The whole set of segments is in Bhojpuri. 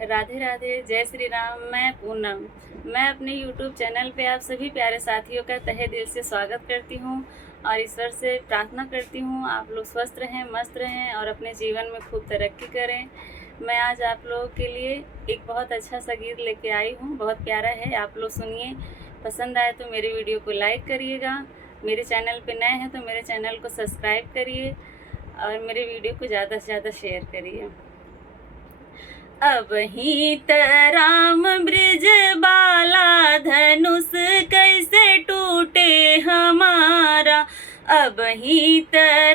राधे राधे, जय श्री राम। मैं पूनम। मैं अपने YouTube चैनल पे आप सभी प्यारे साथियों का तहे दिल से स्वागत करती हूँ और ईश्वर से प्रार्थना करती हूँ आप लोग स्वस्थ रहें, मस्त रहें और अपने जीवन में खूब तरक्की करें। मैं आज आप लोगों के लिए एक बहुत अच्छा सा गीत लेके आई हूँ, बहुत प्यारा है, आप लोग सुनिए। पसंद आए तो मेरे वीडियो को लाइक करिएगा। मेरे चैनल पे नए हैं तो मेरे चैनल को सब्सक्राइब करिए और मेरे वीडियो को ज़्यादा से ज़्यादा शेयर करिए। अब ही राम ब्रिज बाला धनुष कैसे टूटे हमारा। अब ही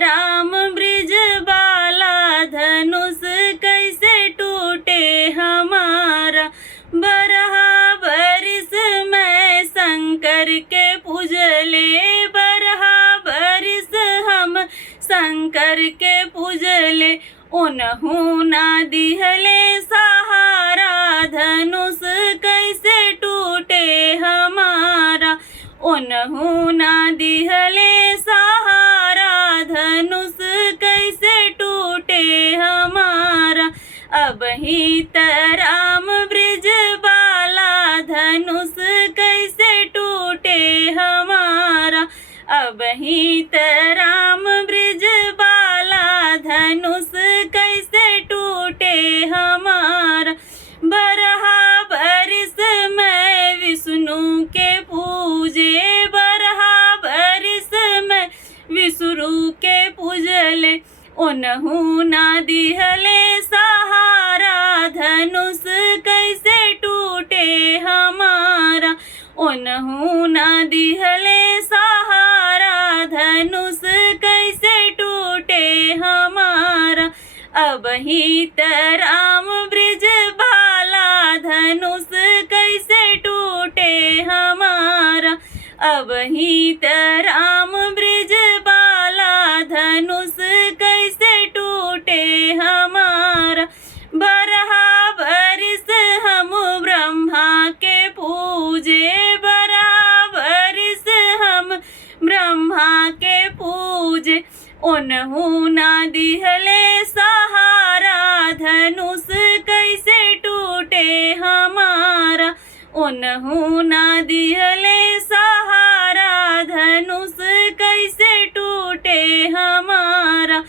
राम ब्रिज बाला धनुष कैसे टूटे हमारा। बरहा बरिस में शंकर के पूजले, बरहा बरिस हम शंकर के पूजले। उन्हू ना दिहले सहारा, धनुष कैसे टूटे हमारा। उन्हू ना दिहले सहारा, धनुष कैसे टूटे हमारा। अब ही राम ब्रिज बाला धनुष कैसे टूटे हमारा। अब ही राम ब्रिज बाला धनुष कैसे टूटे हमारा। बरहा बरिस में विष्णु के पूजे, बरहा बरिस में विष्णु के पूजले। उन्हू ना दिहले सहारा, धनुष कैसे टूटे हमारा। उन्हू ना दिहले सहारा, धनुष कैसे टूटे हमारा। अब ही राम ब्रिज बाला धनुष कैसे टूटे हमारा। अब ही राम ब्रिज बाला धनुष कैसे टूटे हमारा। बरहा बरिस हम ब्रह्मा के पूजे, बरहा बरिस हम ब्रह्मा के पूजे। उन्हू ना दिहले सहारा, धनुष कैसे टूटे हमारा। उन्हू ना दिहले सहारा, धनुष कैसे टूटे हमारा।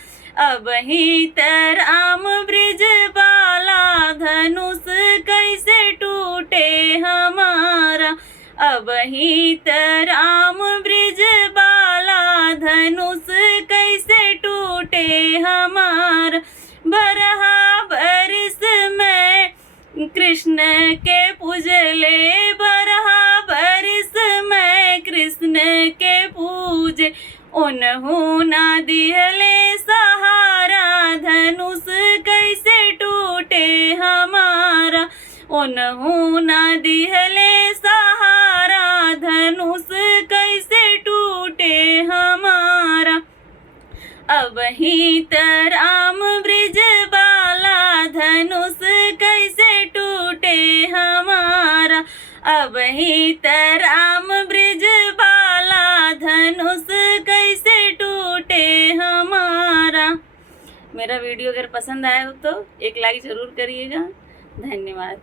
अब ही राम ब्रिज बाला धनुष कैसे टूटे हमारा। अब ही राम ब्रिज बाला धनुष कैसे टूटे हमारा। बरहा बरिस में कृष्ण के पूजले, बरहा बरिस में कृष्ण के पूजे। उन्हू ना दिहले सहारा, धनुष कैसे टूटे हमारा। उन्हू ना दिहले सहारा, धनुष कैसे टूटे हमारा। अब ही राम ब्रिज बाला धनुष कैसे टूटे हमारा। अब ही राम ब्रिज बाला धनुष कैसे टूटे हमारा। मेरा वीडियो अगर पसंद आया हो तो एक लाइक ज़रूर करिएगा। धन्यवाद।